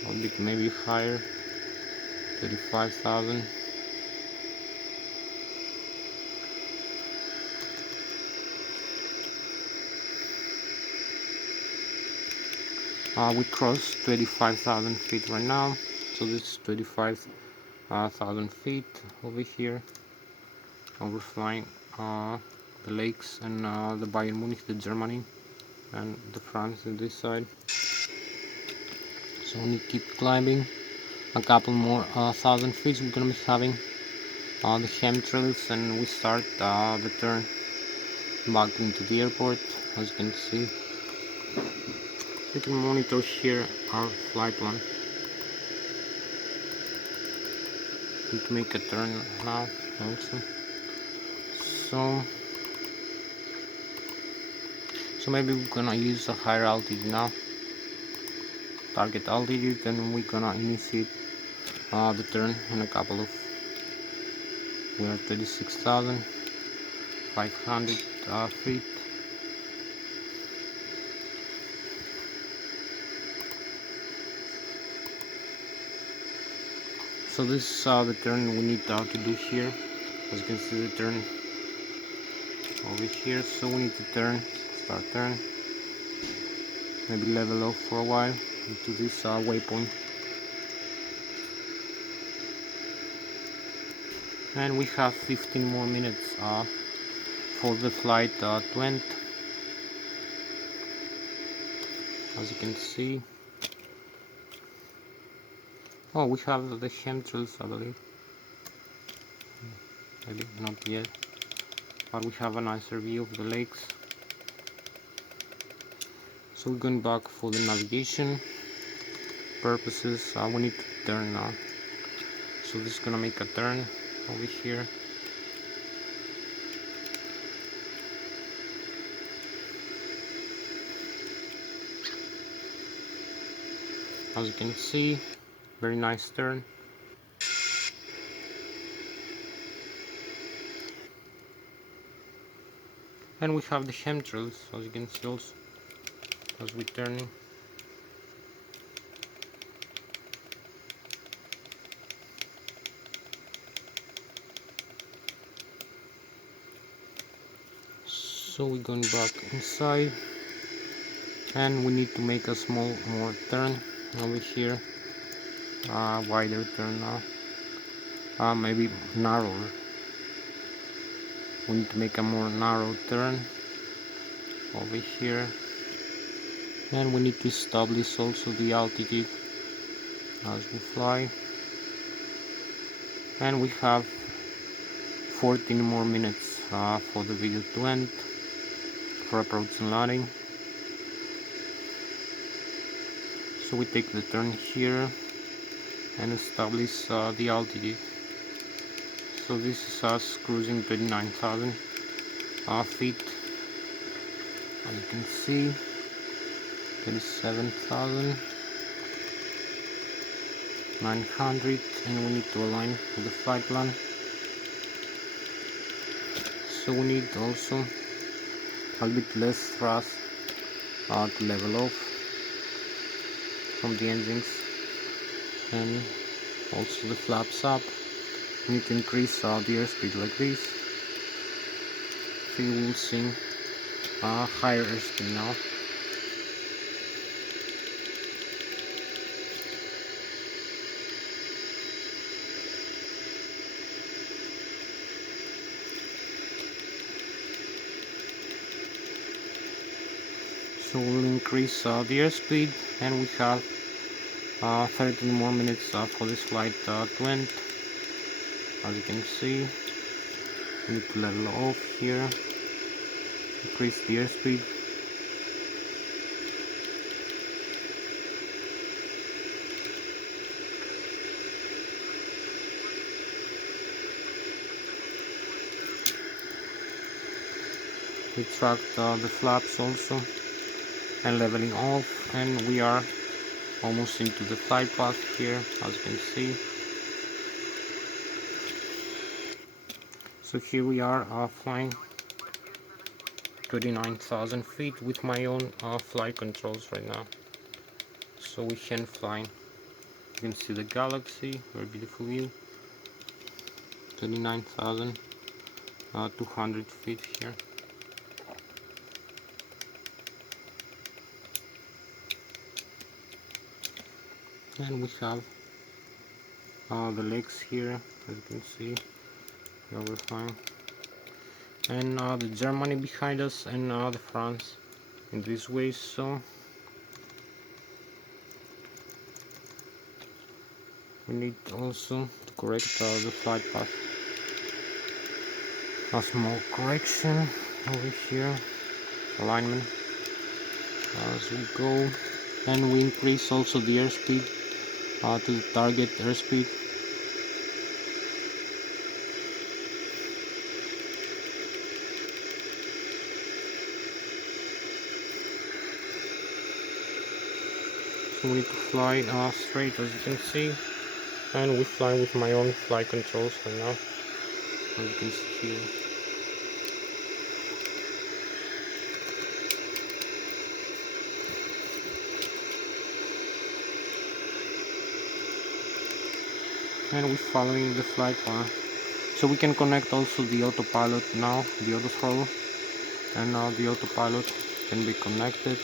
a bit maybe higher, 35,000. We crossed 25,000 feet right now, so this is 25,000 feet over here. And we're flying the lakes and the Bayern Munich, the Germany, and the France on this side. So we keep climbing a couple more thousand feet. We're gonna be having the chemtrails, and we start the turn back into the airport. As you can see, you can monitor here our flight plan. Need to make a turn now also. So maybe we're gonna use a higher altitude now, target altitude, and we're gonna initiate the turn in a couple of, we are 36,500 feet. So this is the turn we need to do here. As you can see, the turn over here, so we need to start turn, maybe level off for a while into this waypoint, and we have 15 more minutes for the flight to end. As you can see, oh, we have the chemtrails, I believe, maybe not yet, but we have a nicer view of the lakes. So we're going back for the navigation purposes. We need to turn now, so this is gonna make a turn over here. As you can see, very nice turn. And we have the chemtrails, as you can see also, as we turn. So we're going back inside, and we need to make a small more turn over here, wider turn now, maybe narrower. We need to make a more narrow turn over here, and we need to establish also the altitude as we fly. And we have 14 more minutes for the video to end, for approach and landing. So we take the turn here and establish the altitude. So this is us cruising 29,000 feet. As you can see, 37,900, and we need to align with the flight plan. So we need also a bit less thrust to level off from the engines, and also the flaps up. We need to increase the airspeed like this, so you will see higher airspeed now. So we'll increase the airspeed, and we have 13 more minutes for this flight to end. As you can see, We need to level off here, increase the airspeed. Retract the flaps also, and leveling off, and we are almost into the flight path here, as you can see. So here we are flying 29,000 feet with my own flight controls right now. So we can fly. You can see the galaxy, very beautiful view. 29,200 feet here. And we have the lakes here, as you can see. Here we're flying. And the Germany behind us, and the France in this way. So we need also to correct the flight path. A small correction over here, alignment as we go, and we increase also the airspeed to the target airspeed. So we need to fly straight, as you can see, and we fly with my own flight controls right now, as you can see here. And we're following the flight path. So we can connect also the autopilot now, the auto throttle, and now the autopilot can be connected.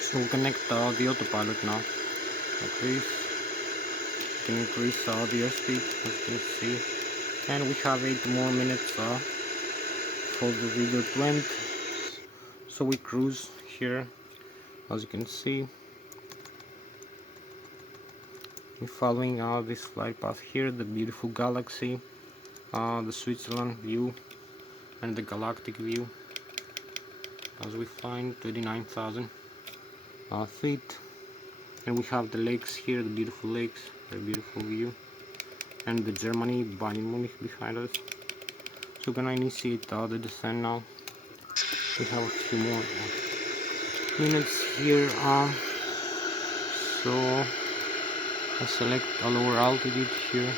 So we connect the autopilot now, like this. We can increase the airspeed, as you can see, and we have 8 more minutes for the video to end. So we cruise here, as you can see. We're following this flight path here, the beautiful galaxy, the Switzerland view, and the galactic view, as we find 29,000 feet. And we have the lakes here, the beautiful lakes, very beautiful view, and the Germany, Bayern Munich behind us. So we're gonna initiate the descent now. We have a few more minutes here. So I select a lower altitude here.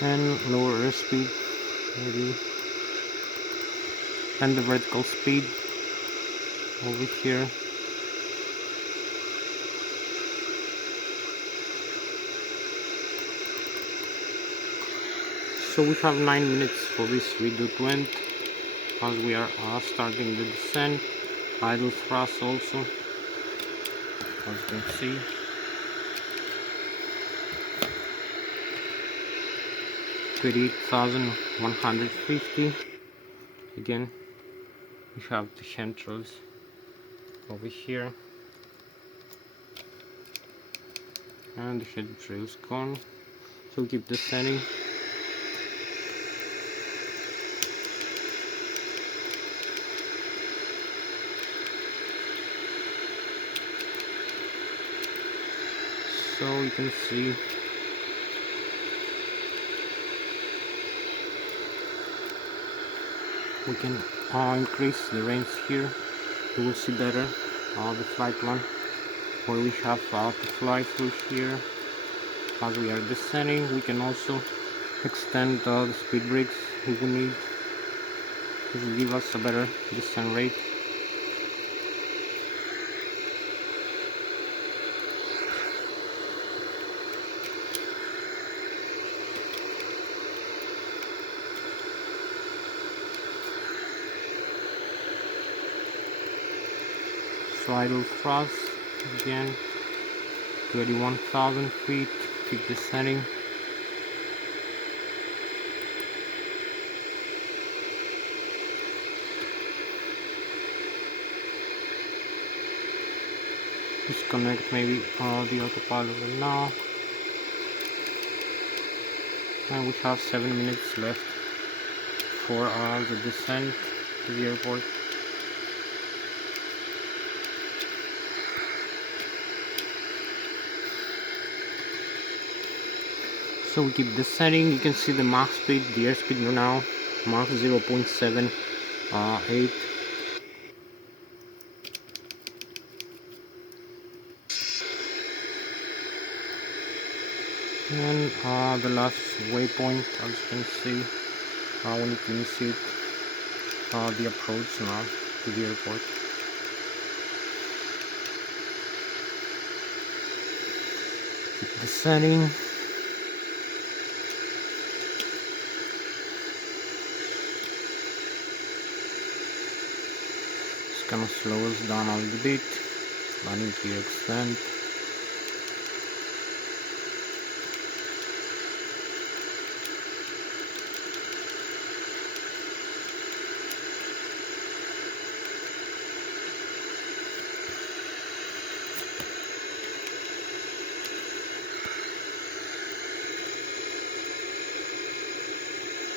And lower airspeed, maybe. And the vertical speed over here. So we have 9 minutes for this video to end, as we are starting the descent. Idle thrust also, as you can see. $28,150. Again, we have the chemtrails over here, and the chemtrails gone. So keep descending. So you can see we can increase the range here. You will see better the flight plan where we have to fly through here. As we are descending, we can also extend the speed brakes if we need. This will give us a better descent rate. So idle thrust again, 21,000 feet. keep descending. Disconnect maybe the autopilot right now, and we have 7 minutes left for the descent to the airport. So we keep descending. You can see the max speed, the airspeed now, Mach 0.78. And the last waypoint, as you can see, we need to initiate the approach now to the airport. Keep descending. It's gonna slow us down a little bit. Landing gear extend.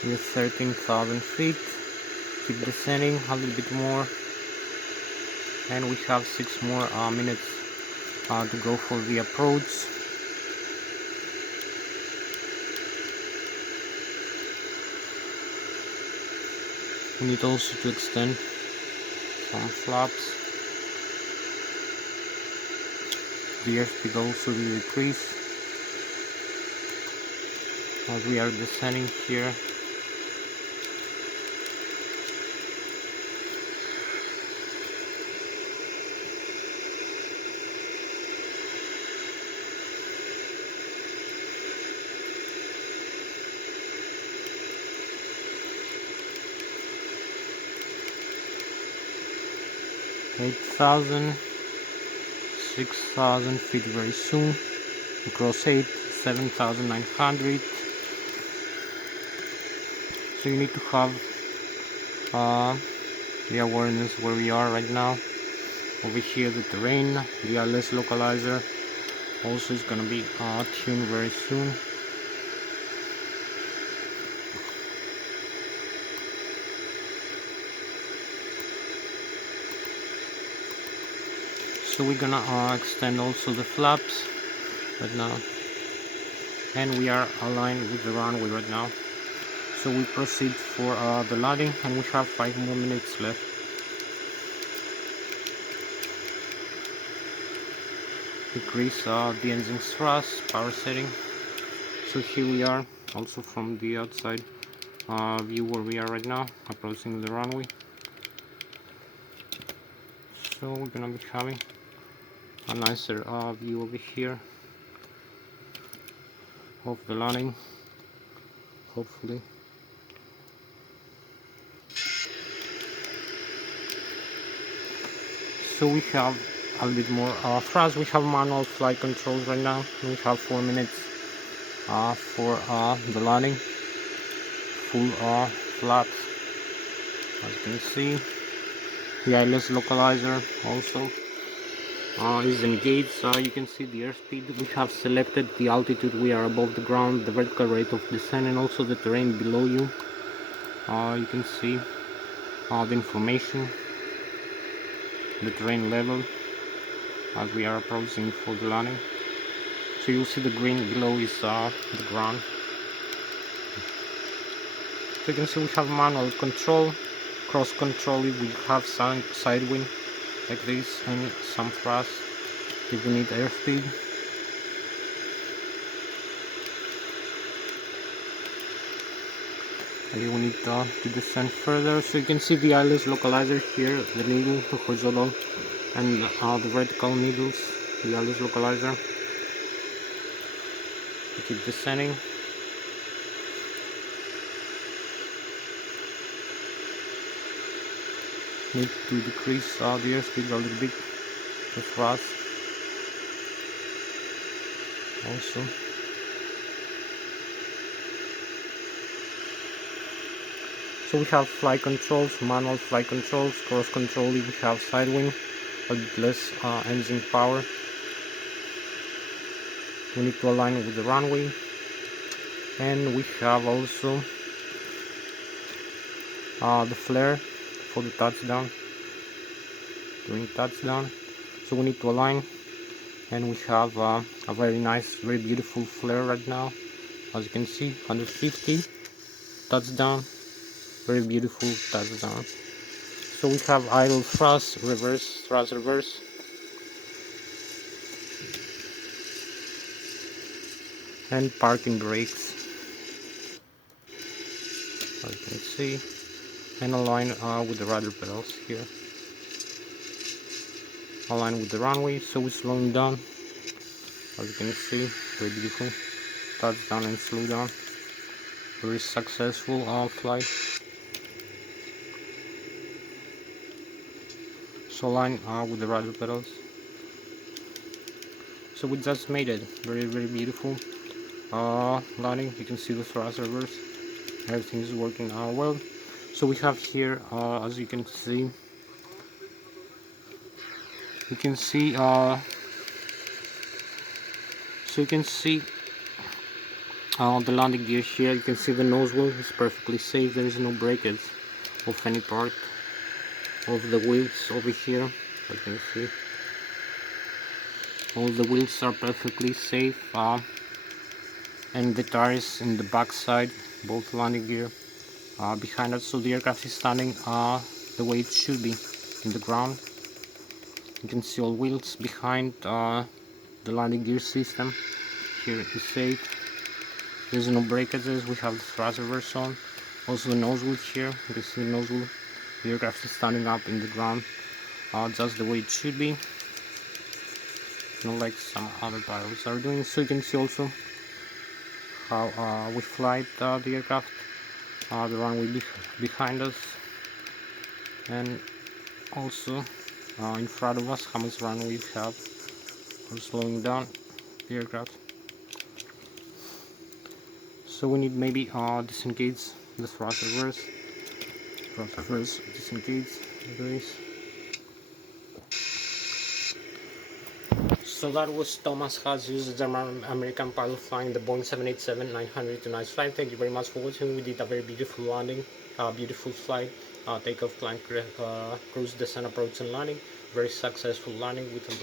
We're 13,000 feet. Keep descending a little bit more, and we have 6 more minutes to go for the approach. We need also to extend some flaps. The airspeed also will decrease as we are descending here. (8,000), 6,000 feet very soon. Across 8, 7,900. So you need to have the awareness where we are right now. Over here, the terrain, the Lszh localizer also is gonna be tuned very soon. So we're gonna extend also the flaps right now, and we are aligned with the runway right now. So we proceed for the landing, and we have 5 more minutes left. Decrease the engine's thrust, power setting. So here we are, also from the outside view where we are right now, approaching the runway. So we're gonna be having a nicer view over here of the landing, hopefully. So we have a little bit more thrust. We have manual flight controls right now. We have 4 minutes for the landing. Full flaps, as you can see. The Lszh localizer also is engaged. You can see the airspeed. We have selected the altitude we are above the ground, the vertical rate of descent, and also the terrain below you. You can see the information, the terrain level as we are approaching for the landing. So you'll see the green below is the ground. So you can see we have manual control, cross control if we have some side wind like this, and some thrust if we need airspeed. And we need to descend further. So you can see the Lszh localizer here, the needle, the horizontal, and the vertical needles, the Lszh localizer. We keep descending. Need to decrease the airspeed a little bit, the thrust also. So we have flight controls, manual flight controls, cross control. We have side wing, a bit less engine power. We need to align with the runway, and we have also the flare for the touchdown, during touchdown. So we need to align, and we have a very nice, very beautiful flare right now. As you can see, 150 touchdown, very beautiful touchdown. So we have idle thrust, reverse, thrust, reverse. And parking brakes, as you can see, and align with the rudder pedals here. Align with the runway, so we're slowing down. As you can see, very beautiful. Touchdown and slow down. Very successful flight. So align with the rudder pedals. So we just made it. Very, very beautiful landing. You can see the thrust reverse. Everything is working well. So we have here, as you can see, the landing gear here. You can see the nose wheel is perfectly safe. There is no breakage of any part of the wheels over here. As you can see, all the wheels are perfectly safe, and the tires in the back side, both landing gear behind us. So the aircraft is standing the way it should be in the ground. You can see all wheels behind the landing gear system. Here it is safe. There's no breakages. We have the thrust reverse on. Also the nose wheel here. You can see the nose wheel. The aircraft is standing up in the ground, just the way it should be. Not like some other pilots are doing. So you can see also how we fly the aircraft. The runway behind us, and also in front of us, how much runway we have. We're slowing down the aircraft. So we need maybe disengage the thrust reverse, disengage reverse. So that was Thomas Hatsios, the German American pilot flying the Boeing 787-900 to nice flight. Thank you very much for watching. We did a very beautiful landing, beautiful flight, takeoff, climb, cruise, descent, approach and landing. Very successful landing with a very